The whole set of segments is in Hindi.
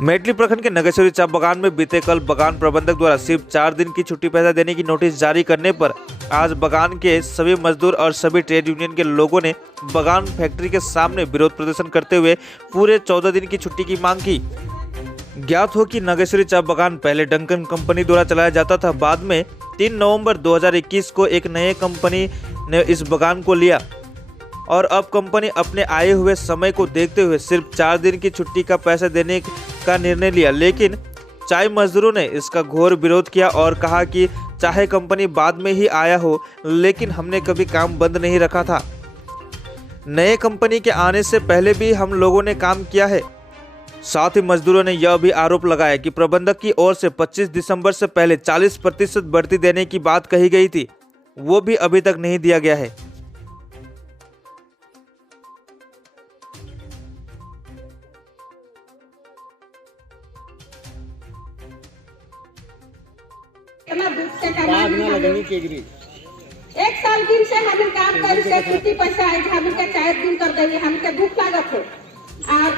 मेटली प्रखंड के नगेश्वरी चाय बागान में बीते कल बागान प्रबंधक द्वारा सिर्फ 4 दिन की छुट्टी पैसा देने की नोटिस जारी करने पर आज बागान के सभी मजदूर और सभी ट्रेड यूनियन के लोगों ने बागान फैक्ट्री के सामने विरोध प्रदर्शन करते हुए पूरे 14 दिन की छुट्टी की मांग की। ज्ञात हो कि नगेश्वरी चाय बागान पहले डंकन कंपनी द्वारा चलाया जाता था। बाद में 3 नवंबर 2021 को एक नए कंपनी ने इस बागान को लिया और अब कंपनी अपने आए हुए समय को देखते हुए सिर्फ 4 दिन की छुट्टी का पैसा देने का निर्णय लिया। लेकिन चाय मजदूरों ने इसका घोर विरोध किया और कहा कि चाहे कंपनी बाद में ही आया हो, लेकिन हमने कभी काम बंद नहीं रखा था। नए कंपनी के आने से पहले भी हम लोगों ने काम किया है। साथ ही मजदूरों ने यह भी आरोप लगाया कि प्रबंधक की ओर से 25 दिसंबर से पहले 40% बढ़ती देने की बात कही गई थी, वो भी अभी तक नहीं दिया गया है। इतना दुख से एक साल दिन से हम काम कर से छुट्टी पैसा आज हम के 4 दिन कर देंगे, हमके दुख लागत है। और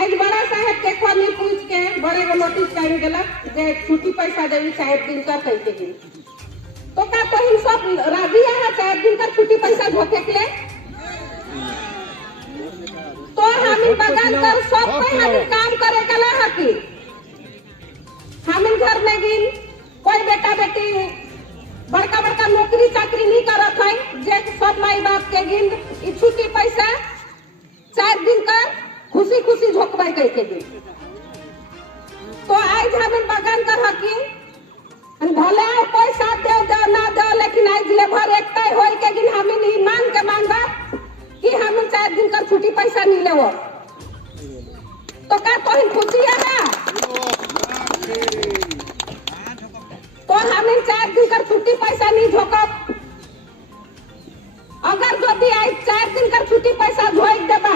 आज बड़ा साहब के को नहीं पूछ के बड़े को नोटिस कर देला जे छुट्टी पैसा देवी 4 दिन का कैसे दिन तो का तो हम सब राजी है 4 दिन का छुट्टी पैसा धोके के लिए तो हम बागान कर सब पे हम काम करे कला हकी हम घर में गिन कोई बेटा बेटी बड़का बड़का नौकरी चाकरी नहीं करत है जे सब माई बाप के गिन छुट्टी पैसा 4 दिन का खुशी खुशी झोंकबाई कह के दी तो आज हम बागान कर हकी भले कोई साथ दे ना दे, लेकिन आज लेबर एकता होई के गिन हम नहीं मांग के मांगा कि हम 4 दिन का छुट्टी पैसा नहीं लेवो तो का तो हम खुशी है ना तो हमें 4 दिन का छुट्टी पैसा नहीं झोंकब। अगर यदि आज 4 दिन का छुट्टी पैसा झोंक देबा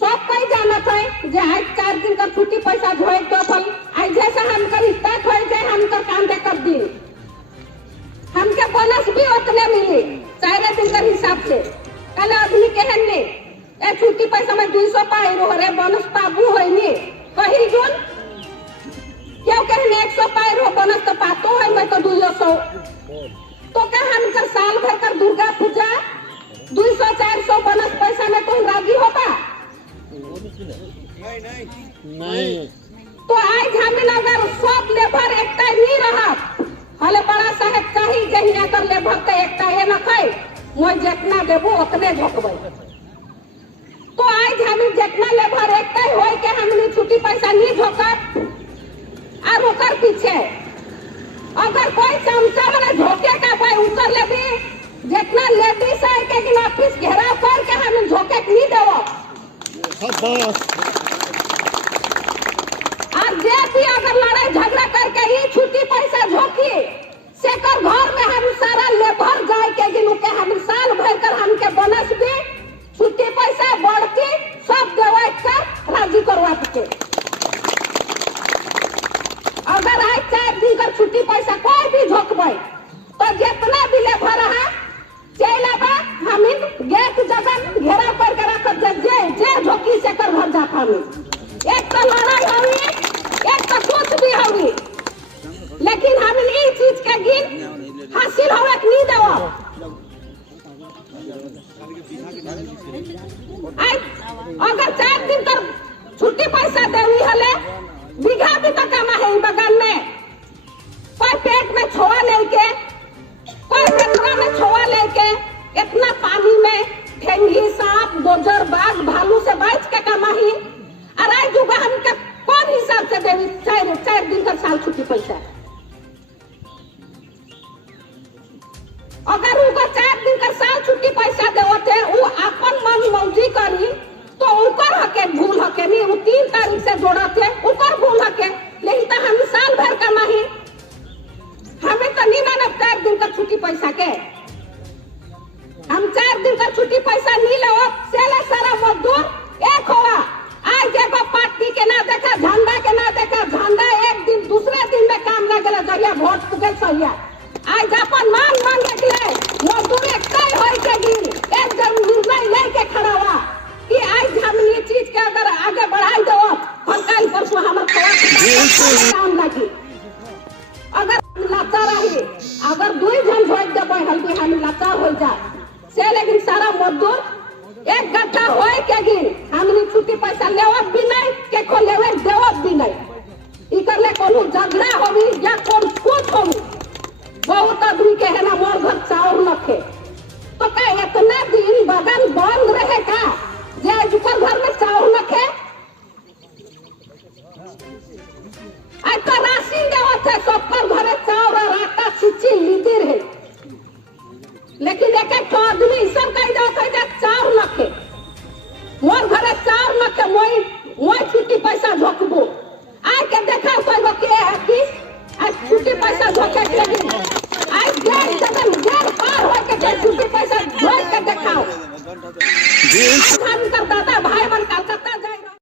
सब कोई जानत है जे आज 4 दिन का छुट्टी पैसा झोंक देबल आज जैसा हमकर स्टार्ट हो जाए हमकर काम दे कर दिन हमके बोनस भी उतने मिली 4 दिन का हिसाब से। कल आदमी कहन ने ए छुट्टी पैसा में 200 पाई रो रे बोनस पाबू होइनी कही जोन क्यों कहने 100 पाए रो बोनस तो पातो है मैं तो 200 तो क्या हम कर साल भर कर दुर्गा पूजा 200-400 बोनस पैसा में तुम राजी होगा? नहीं। तो आज हम अगर सब लेबर एकता नहीं रहा हले बड़ा साहब कही जही अगर लेबर के एकता है न खाई मैं जितना देबो उतने झोंकबे तो आज हम जितना लेबर एकता होय के हमनी छुट्टी पैसा नहीं झोंकब और ऊपर पीछे अगर कोई चमचा वाला झोंके का भाई उतर ले भी जितना लेडीज है के ऑफिस घेराव करके हम झोंके नहीं देवो और जे भी अगर लड़ाई झगड़ा करके ही छुट्टी पैसा झोंकी से कर घर में हम सारा लेबर जाए के गिनू के हम साल भर कर हमके बोनस भी छुट्टी पैसा बढ़ती सब देवा कर राजी करवा के अगर आज 4 दिन का छुट्टी पैसा कोई भी झोंकबे तो जितना भी लेबर है चलेबा हम गेट जगह घेराव करके रखब जे झोंकी से कर घर जात हम एक तो लड़ाई होई एक तो कुछ भी होई लेकिन हम ई चीज के गिन हासिल होवे के नहीं देवा अगर 4 दिन का छुट्टी पैसा देवी हले बीघा भी तो कमा है बागान में कोई पेट में छोआ लेके कोई कचरा में छोआ लेके इतना पानी में ठेंगी सांप गोजर बाघ भालू से बच के कमा ही और आज जुगा हम के कौन हिसाब से देवी 4 दिन का साल छुट्टी पैसा अगर उनको 4 दिन का साल छुट्टी पैसा देवते वो अपन मन मौजी करी तो ऊपर हके भूल हके नहीं वो 3 तारीख से जोड़ा थे ऊपर भूल हके लेकिन तो हम साल भर का नहीं हमें तो नहीं मानब 4 दिन का छुट्टी पैसा के हम 4 दिन का छुट्टी पैसा नहीं लो सेले सारा मजदूर एक हुआ आज एगो पार्टी के ना देखा झंडा के ना देखा झंडा एक दिन दूसरे दिन में काम न गला जरिया वोट पुगे सहिया आज अपन मान मांगे के मजदूर एक तय होई के गिन एक जन निर्णय लेके खड़ा हुआ कि आज हम ये चीज के अगर आगे बढ़ाई दो उसमें हमारे काम लगी। अगर लाचा रही, अगर 2 जन भोज देवे हल्दी हम लाचा हो जाए से, लेकिन सारा मजदूर 1 घंटा होए के गिन हमनी छुट्टी पैसा लेवत भी नहीं के को लेवे देवत भी नहीं। इकर ले कोनो झगड़ा होवी या कोन कुछ होवी, बहुत आदमी के है ना मोर घर चाउर नखे, तो का इतना दिन बगान बंद रहे का जे जुकर घर में चाउर नखे? आज तो राशन देवत है, सबकर घरे चाउर और आटा छिची लीदी रहे, लेकिन एक आदमी सब कह दो चाउर नखे, मोर घरे चाउर नखे, मोई छुट्टी पैसा झोंकबो। आइ के देखा कोई के है कि आज छुट्टी पैसा झोंके के दिन आज जेल पार हो के छुट्टी पैसा झोंक के दिखाओ। हम कर दादा भाई बन का